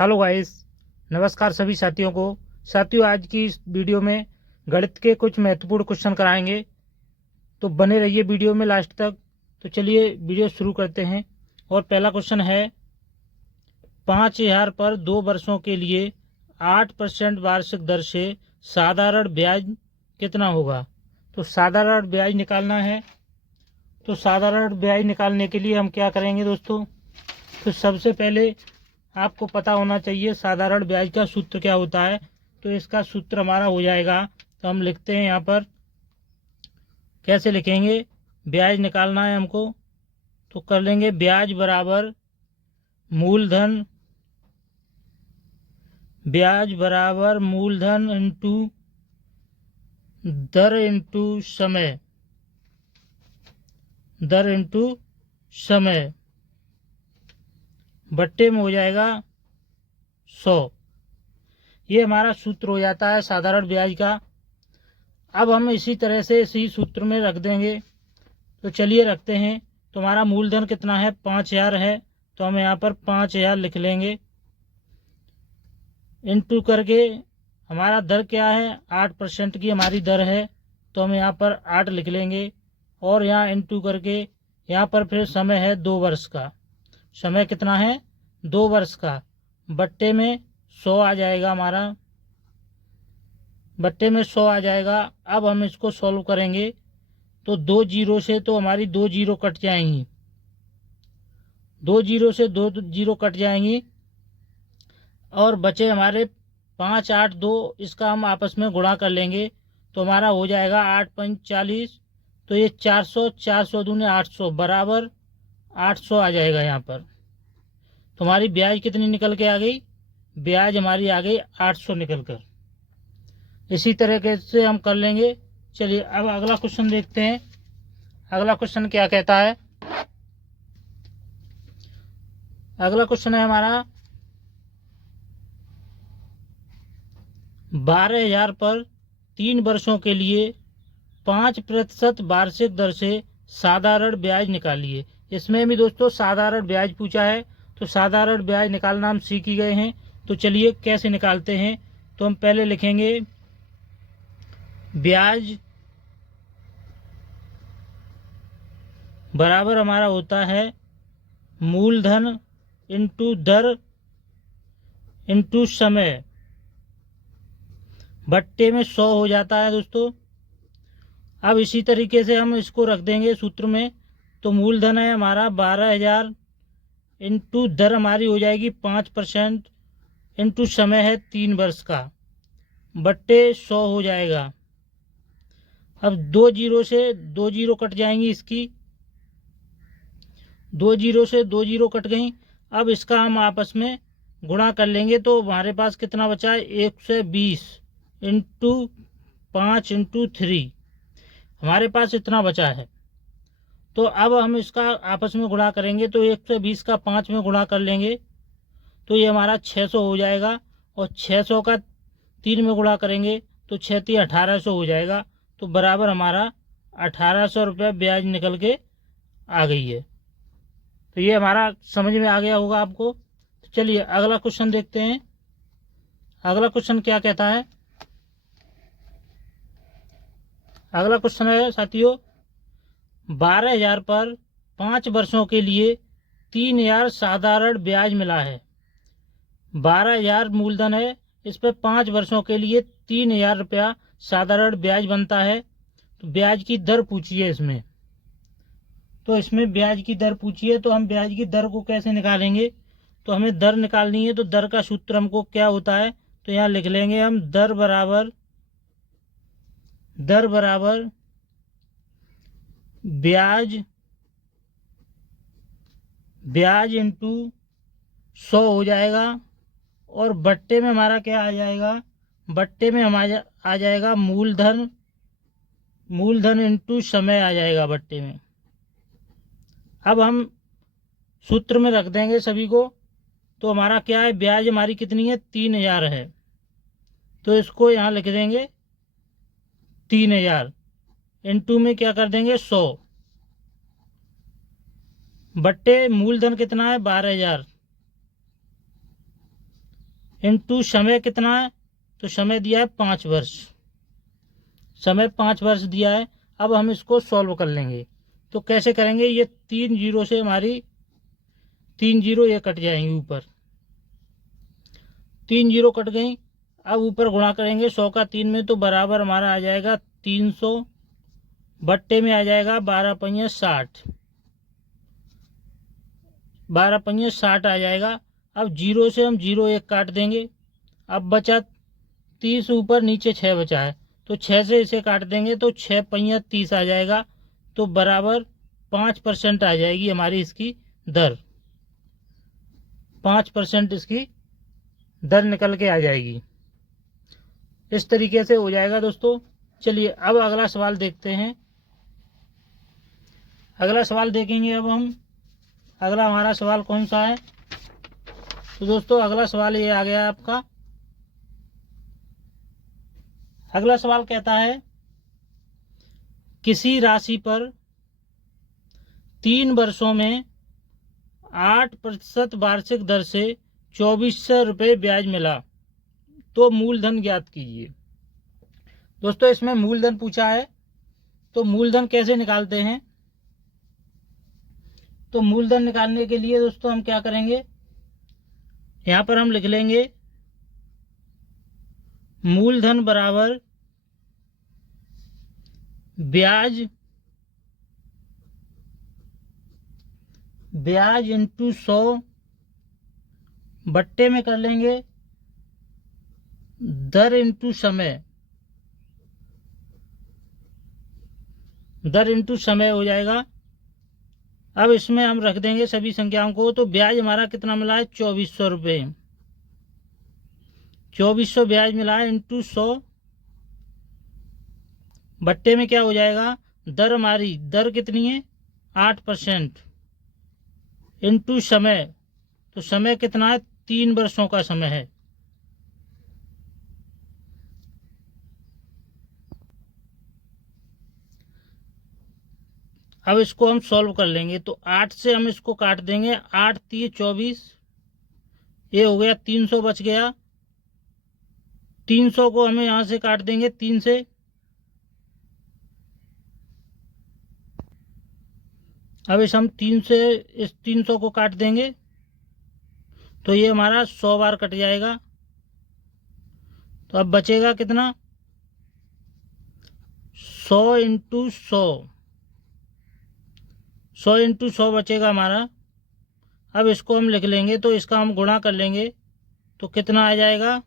Hello guys, नमस्कार सभी साथियों को। साथियों, आज की इस वीडियो में गणित के कुछ महत्वपूर्ण क्वेश्चन कराएंगे, तो बने रहिए वीडियो में लास्ट तक। तो चलिए वीडियो शुरू करते हैं। और पहला क्वेश्चन है, 5,000 पर 2 वर्षों के लिए 8% वार्षिक दर से साधारण ब्याज कितना होगा। तो साधारण ब्याज निकालना है। तो साधारण ब्याज निकालने के लिए हम क्या करेंगे दोस्तों, तो सबसे पहले आपको पता होना चाहिए साधारण ब्याज का सूत्र क्या होता है। तो इसका सूत्र हमारा हो जाएगा, तो हम लिखते हैं यहाँ पर। कैसे लिखेंगे, ब्याज निकालना है हमको, तो कर लेंगे ब्याज बराबर मूलधन, ब्याज बराबर मूलधन इंटू दर इंटू समय, दर इंटू समय बट्टे में हो जाएगा 100। ये हमारा सूत्र हो जाता है साधारण ब्याज का। अब हम इसी तरह से इसी सूत्र में रख देंगे। तो चलिए रखते हैं। तो हमारा मूलधन कितना है, 5,000 है, तो हम यहाँ पर 5,000 लिख लेंगे। इंटू करके हमारा दर क्या है, 8% की हमारी दर है, तो हम यहाँ पर 8 लिख लेंगे। और यहाँ इंटू करके यहाँ पर फिर समय है 2 वर्ष का। समय कितना है, 2 वर्ष का। बट्टे में 100 आ जाएगा हमारा, बट्टे में 100 आ जाएगा। अब हम इसको सॉल्व करेंगे, तो 2 जीरो से तो हमारी 2 जीरो कट जाएंगी, 2 जीरो से 2 जीरो कट जाएंगी, और बचे हमारे 5, 8, 2। इसका हम आपस में गुणा कर लेंगे, तो हमारा हो जाएगा 8 5 40। तो ये 400, 400 दूने 800 बराबर 800 आ जाएगा यहाँ पर। तो हमारी ब्याज कितनी निकल के आ गई, ब्याज हमारी आ गई 800 निकल कर। इसी तरीके से हम कर लेंगे। चलिए अब अगला क्वेश्चन देखते हैं। अगला क्वेश्चन क्या कहता है। अगला क्वेश्चन है हमारा, 12,000 पर 3 वर्षों के लिए 5% वार्षिक दर से साधारण ब्याज निकालिए। इसमें भी दोस्तों साधारण ब्याज पूछा है, तो साधारण ब्याज निकालना हम सीख ही गए हैं। तो चलिए कैसे निकालते हैं। तो हम पहले लिखेंगे ब्याज बराबर हमारा होता है मूलधन इंटू दर इंटू समय, बट्टे में 100 हो जाता है दोस्तों। अब इसी तरीके से हम इसको रख देंगे सूत्र में। तो मूलधन है हमारा 12,000 इंटू दर हमारी हो जाएगी 5% इंटू समय है 3 वर्ष का, बट्टे 100 हो जाएगा। अब 2 जीरो से 2 जीरो कट जाएंगी, इसकी 2 जीरो से 2 जीरो कट गई। अब इसका हम आपस में गुणा कर लेंगे, तो हमारे पास कितना बचा है, 120 इंटू 5 इंटू 3, हमारे पास इतना बचा है। तो अब हम इसका आपस में गुणा करेंगे, तो 120 का 5 में गुणा कर लेंगे, तो ये हमारा 600 हो जाएगा। और 600 का 3 में गुणा करेंगे, तो 6 3 1800 हो जाएगा। तो बराबर हमारा 1800 रुपये ब्याज निकल के आ गई है। तो ये हमारा समझ में आ गया होगा आपको। तो चलिए अगला क्वेश्चन देखते हैं। अगला क्वेश्चन क्या कहता है। अगला क्वेश्चन है साथियों, 12,000 पर 5 वर्षों के लिए 3,000 साधारण ब्याज मिला है। 12,000 मूलधन है, इस पर 5 वर्षों के लिए 3,000 रुपया साधारण ब्याज बनता है। तो ब्याज की दर पूछिए इसमें। तो इसमें ब्याज की दर पूछिए, तो हम ब्याज की दर को कैसे निकालेंगे। तो हमें दर निकालनी है, तो दर का सूत्र हमको क्या होता है, तो यहाँ लिख लेंगे हम दर बराबर ब्याज, ब्याज इंटू 100 हो जाएगा। और बट्टे में हमारा क्या आ जाएगा, बट्टे में हमारा आ जाएगा मूलधन, मूलधन इंटू समय आ जाएगा बट्टे में। अब हम सूत्र में रख देंगे सभी को। तो हमारा क्या है, ब्याज हमारी कितनी है, 3,000 है, तो इसको यहाँ लिख देंगे 3,000 इंटू में क्या कर देंगे 100, बट्टे मूलधन कितना है 12,000, इंटू समय कितना है, तो समय दिया है 5 वर्ष, समय 5 वर्ष दिया है। अब हम इसको सॉल्व कर लेंगे। तो कैसे करेंगे, ये 3 जीरो से हमारी 3 जीरो ये कट जाएंगी, ऊपर 3 जीरो कट गई। अब ऊपर गुणा करेंगे 100 का 3 में, तो बराबर हमारा आ जाएगा 300, बट्टे में आ जाएगा 12 पंजे 60, 12 पंजे 60 आ जाएगा। अब जीरो से हम 0 1 काट देंगे। अब बचा 30, ऊपर नीचे 6 बचा है, तो 6 से इसे काट देंगे तो 6 पंजा 30 आ जाएगा। तो बराबर 5% आ जाएगी हमारी इसकी दर, 5% इसकी दर निकल के आ जाएगी। इस तरीके से हो जाएगा दोस्तों। चलिए अब अगला सवाल देखते हैं। अगला सवाल देखेंगे अब हम। अगला हमारा सवाल कौन सा है, तो दोस्तों अगला सवाल ये आ गया आपका। अगला सवाल कहता है, किसी राशि पर 3 वर्षों में 8% वार्षिक दर से 2400 रुपये ब्याज मिला, तो मूलधन ज्ञात कीजिए। दोस्तों इसमें मूलधन पूछा है, तो मूलधन कैसे निकालते हैं। तो मूलधन निकालने के लिए दोस्तों हम क्या करेंगे, यहाँ पर हम लिख लेंगे मूलधन बराबर ब्याज, ब्याज इंटू 100, बट्टे में कर लेंगे दर इंटू समय, दर इंटू समय हो जाएगा। अब इसमें हम रख देंगे सभी संख्याओं को। तो ब्याज हमारा कितना मिला है, 2400 रुपये, 2400 ब्याज मिला है इंटू 100, बट्टे में क्या हो जाएगा, दर हमारी दर कितनी है 8%, इंटू समय, तो समय कितना है 3 वर्षों का समय है। अब इसको हम सॉल्व कर लेंगे। तो 8 से हम इसको काट देंगे, 8 3 24, ये हो गया 300 बच गया। 300 को हमें यहाँ से काट देंगे 3 से, अब इस हम 3 से इस 300 को काट देंगे तो ये हमारा 100 बार कट जाएगा। तो अब बचेगा कितना, 100 इंटू 100, 100 इंटू 100 बचेगा हमारा। अब इसको हम लिख लेंगे, तो इसका हम गुणा कर लेंगे तो कितना आ जाएगा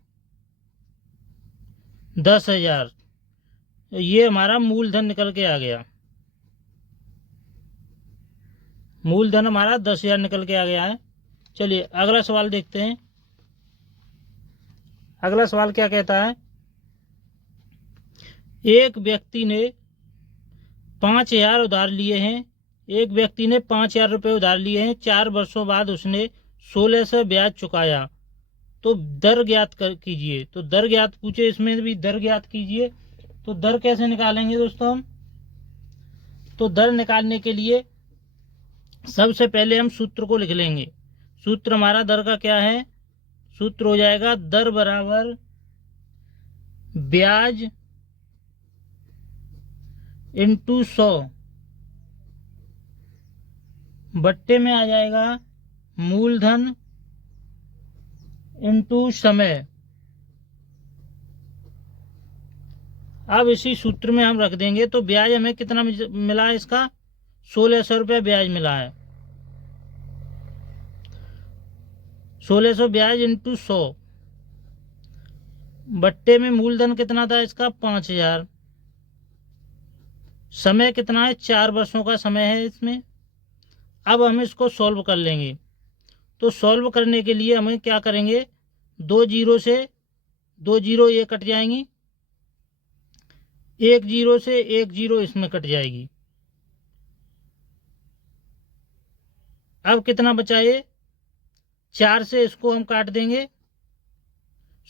10,000। ये हमारा मूलधन निकल के आ गया, मूलधन हमारा 10,000 निकल के आ गया है। चलिए अगला सवाल देखते हैं। अगला सवाल क्या कहता है, एक व्यक्ति ने 5,000 उधार लिए हैं, एक व्यक्ति ने 5,000 रुपये उधार लिए हैं। 4 वर्षों बाद उसने 1600 ब्याज चुकाया, तो दर ज्ञात कीजिए। तो दर ज्ञात पूछे, इसमें भी दर ज्ञात कीजिए। तो दर कैसे निकालेंगे दोस्तों हम, तो दर निकालने के लिए सबसे पहले हम सूत्र को लिख लेंगे। सूत्र हमारा दर का क्या है, सूत्र हो जाएगा दर बराबर ब्याज इंटू 100, बट्टे में आ जाएगा मूलधन इंटू समय। अब इसी सूत्र में हम रख देंगे। तो ब्याज हमें कितना मिला है, इसका 1600 रुपये ब्याज मिला है। 1600 ब्याज इंटू 100, बट्टे में मूलधन कितना था इसका 5,000, समय कितना है 4 वर्षों का समय है इसमें। अब हम इसको सॉल्व कर लेंगे। तो सॉल्व करने के लिए हमें क्या करेंगे, 2 जीरो से 2 जीरो ये कट जाएंगी, 1 जीरो से 1 जीरो इसमें कट जाएगी। अब कितना बचा, ये 4 से इसको हम काट देंगे,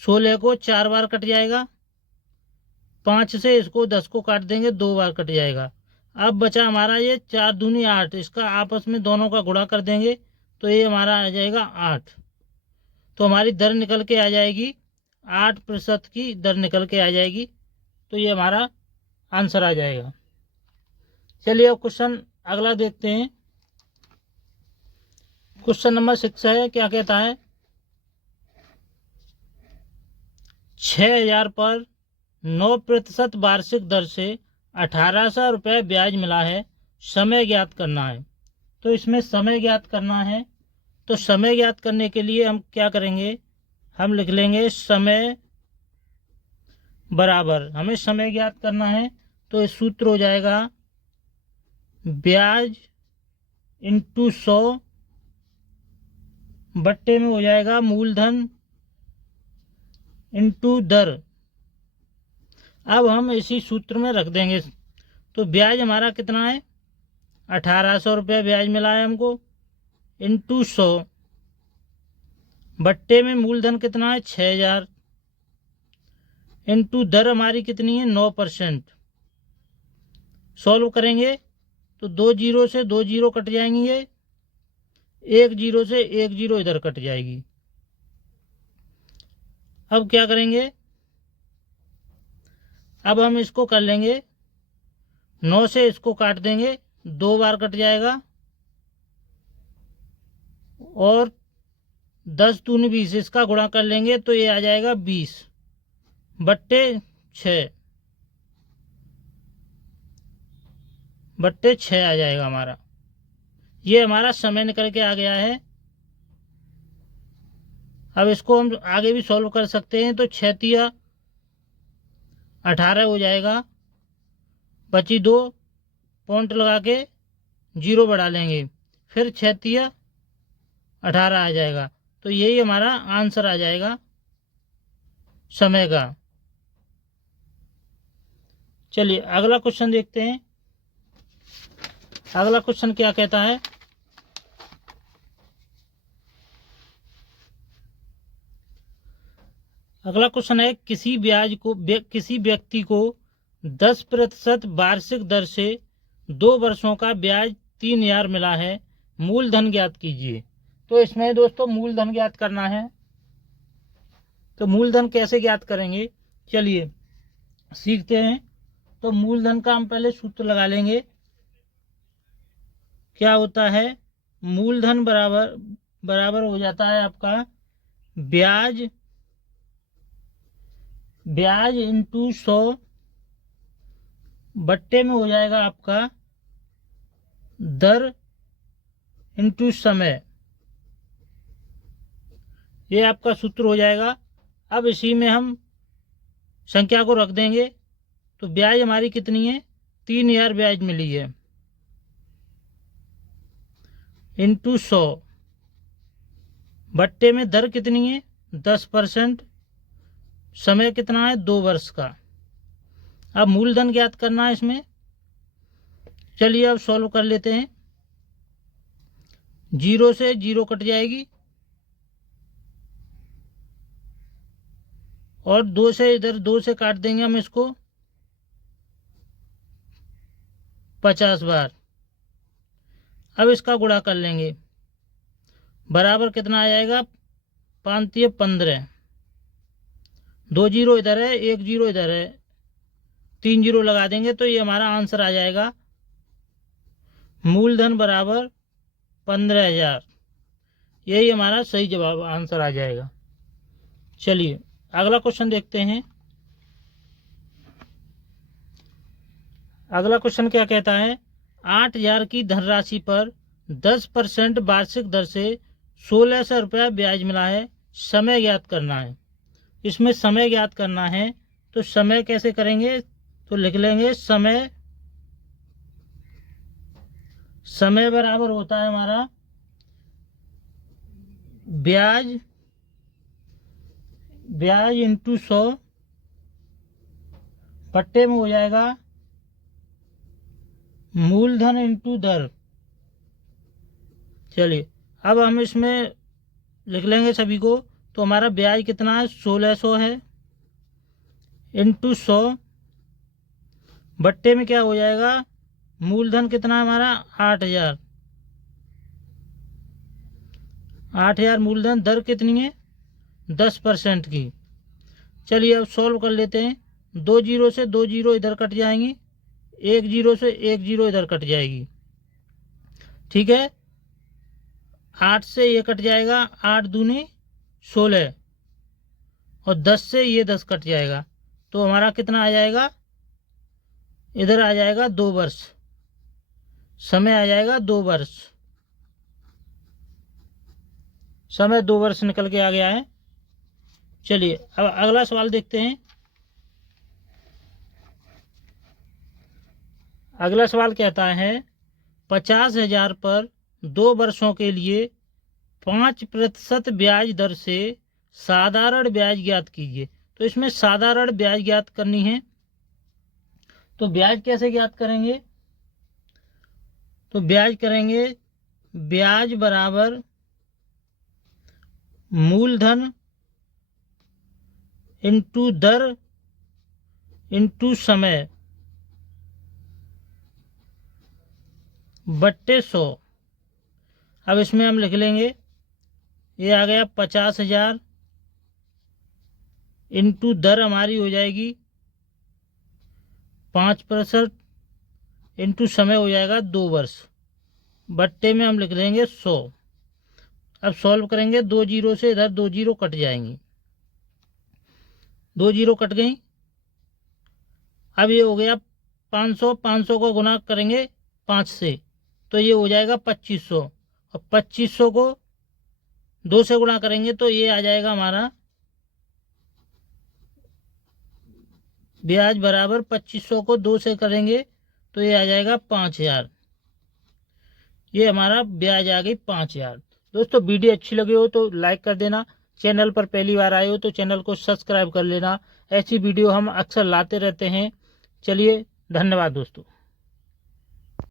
16 को 4 बार कट जाएगा। 5 से इसको 10 को काट देंगे, 2 बार कट जाएगा। अब बचा हमारा ये 4 दूनी 8, इसका आपस में दोनों का गुणा कर देंगे तो ये हमारा आ जाएगा 8। तो हमारी दर निकल के आ जाएगी 8% की दर निकल के आ जाएगी। तो ये हमारा आंसर आ जाएगा। चलिए अब क्वेश्चन अगला देखते हैं। क्वेश्चन नंबर 6 है, क्या कहता है, 6,000 पर 9% वार्षिक दर से 1,800 रुपये ब्याज मिला है, समय ज्ञात करना है। तो इसमें समय ज्ञात करना है, तो समय ज्ञात करने के लिए हम क्या करेंगे, हम लिख लेंगे समय बराबर, हमें समय ज्ञात करना है तो ये सूत्र हो जाएगा ब्याज इंटू 100 बट्टे में हो जाएगा मूलधन इंटू दर। अब हम इसी सूत्र में रख देंगे। तो ब्याज हमारा कितना है, 1,800 रुपये ब्याज मिला है हमको, इंटू 100 बट्टे में मूलधन कितना है 6,000, इंटू दर हमारी कितनी है 9%। सॉल्व करेंगे तो 2 जीरो से 2 जीरो कट जाएंगे, 1 जीरो से 1 जीरो इधर कट जाएगी। अब क्या करेंगे, अब हम इसको कर लेंगे, 9 से इसको काट देंगे, 2 बार कट जाएगा, और 10 दूनी 20, इसका गुणा कर लेंगे तो ये आ जाएगा 20 बट्टे 6 आ जाएगा हमारा। ये हमारा समय निकल के आ गया है। अब इसको हम आगे भी सॉल्व कर सकते हैं। तो 6 तिया 18 हो जाएगा, बची 2 पॉइंट लगा के 0 बढ़ा लेंगे, फिर 6 तिया 18 आ जाएगा। तो यही हमारा आंसर आ जाएगा समय का। चलिए अगला क्वेश्चन देखते हैं। अगला क्वेश्चन क्या कहता है, अगला क्वेश्चन है, किसी व्यक्ति को 10% वार्षिक दर से 2 वर्षों का ब्याज 3,000 मिला है, मूलधन ज्ञात कीजिए। तो इसमें दोस्तों मूलधन ज्ञात करना है। तो मूलधन कैसे ज्ञात करेंगे, चलिए सीखते हैं। तो मूलधन का हम पहले सूत्र लगा लेंगे। क्या होता है, मूलधन बराबर हो जाता है आपका ब्याज इंटू 100 बट्टे में हो जाएगा आपका दर इंटू समय। ये आपका सूत्र हो जाएगा। अब इसी में हम संख्या को रख देंगे। तो ब्याज हमारी कितनी है, 3,000 ब्याज मिली है, इंटू 100 बट्टे में दर कितनी है 10%, समय कितना है 2 वर्ष का। अब मूलधन ज्ञात करना है इसमें। चलिए अब सॉल्व कर लेते हैं। 0 से 0 कट जाएगी, और 2 से इधर 2 से काट देंगे हम इसको 50 बार। अब इसका गुणा कर लेंगे, बराबर कितना आ जाएगा, 5 × 15, 2 जीरो इधर है, 1 जीरो इधर है, 3 जीरो लगा देंगे तो ये हमारा आंसर आ जाएगा मूलधन बराबर 15,000। यही हमारा सही जवाब आंसर आ जाएगा। चलिए अगला क्वेश्चन देखते हैं। अगला क्वेश्चन क्या कहता है, 8,000 की धनराशि पर 10% वार्षिक दर से 1,600 रुपया ब्याज मिला है, समय ज्ञात करना है। इसमें समय ज्ञात करना है। तो समय कैसे करेंगे, तो लिख लेंगे समय बराबर होता है हमारा ब्याज इंटू 100 बट्टे में हो जाएगा मूलधन इंटू दर। चलिए अब हम इसमें लिख लेंगे सभी को। तो हमारा ब्याज कितना है 1,600 है, इंटू 100 बट्टे में क्या हो जाएगा, मूलधन कितना है हमारा 8,000 मूलधन, दर कितनी है 10% की। चलिए अब सॉल्व कर लेते हैं। 2 जीरो से 2 जीरो इधर कट जाएंगी, 1 जीरो से 1 जीरो इधर कट जाएगी, ठीक है। 8 से ये कट जाएगा, 8 दूनी 16, और 10 से ये 10 कट जाएगा, तो हमारा कितना आ जाएगा, इधर आ जाएगा 2 वर्ष, समय आ जाएगा 2 वर्ष, समय 2 वर्ष निकल के आ गया है। चलिए अब अगला सवाल देखते हैं। अगला सवाल कहता है 50,000 पर 2 वर्षों के लिए 5% ब्याज दर से साधारण ब्याज ज्ञात कीजिए। तो इसमें साधारण ब्याज ज्ञात करनी है, तो ब्याज कैसे ज्ञात करेंगे, तो ब्याज करेंगे ब्याज बराबर मूलधन इंटू दर इंटू समय बट्टे 100। अब इसमें हम लिख लेंगे, ये आ गया 50,000 इंटू दर हमारी हो जाएगी 5% इंटू समय हो जाएगा 2 वर्ष, बट्टे में हम लिख लेंगे 100। अब सॉल्व करेंगे, 2 जीरो से इधर 2 जीरो कट जाएंगी, 2 जीरो कट गई। अब ये हो गया 500, 500 को गुना करेंगे 5 से, तो ये हो जाएगा 2500, और 2500 को 2 से गुणा करेंगे तो ये आ जाएगा हमारा ब्याज बराबर 2500 को 2 से करेंगे तो ये आ जाएगा 5000। ये हमारा ब्याज आ गई 5000। दोस्तों वीडियो अच्छी लगी हो तो लाइक कर देना, चैनल पर पहली बार आए हो तो चैनल को सब्सक्राइब कर लेना। ऐसी वीडियो हम अक्सर लाते रहते हैं। चलिए धन्यवाद दोस्तों।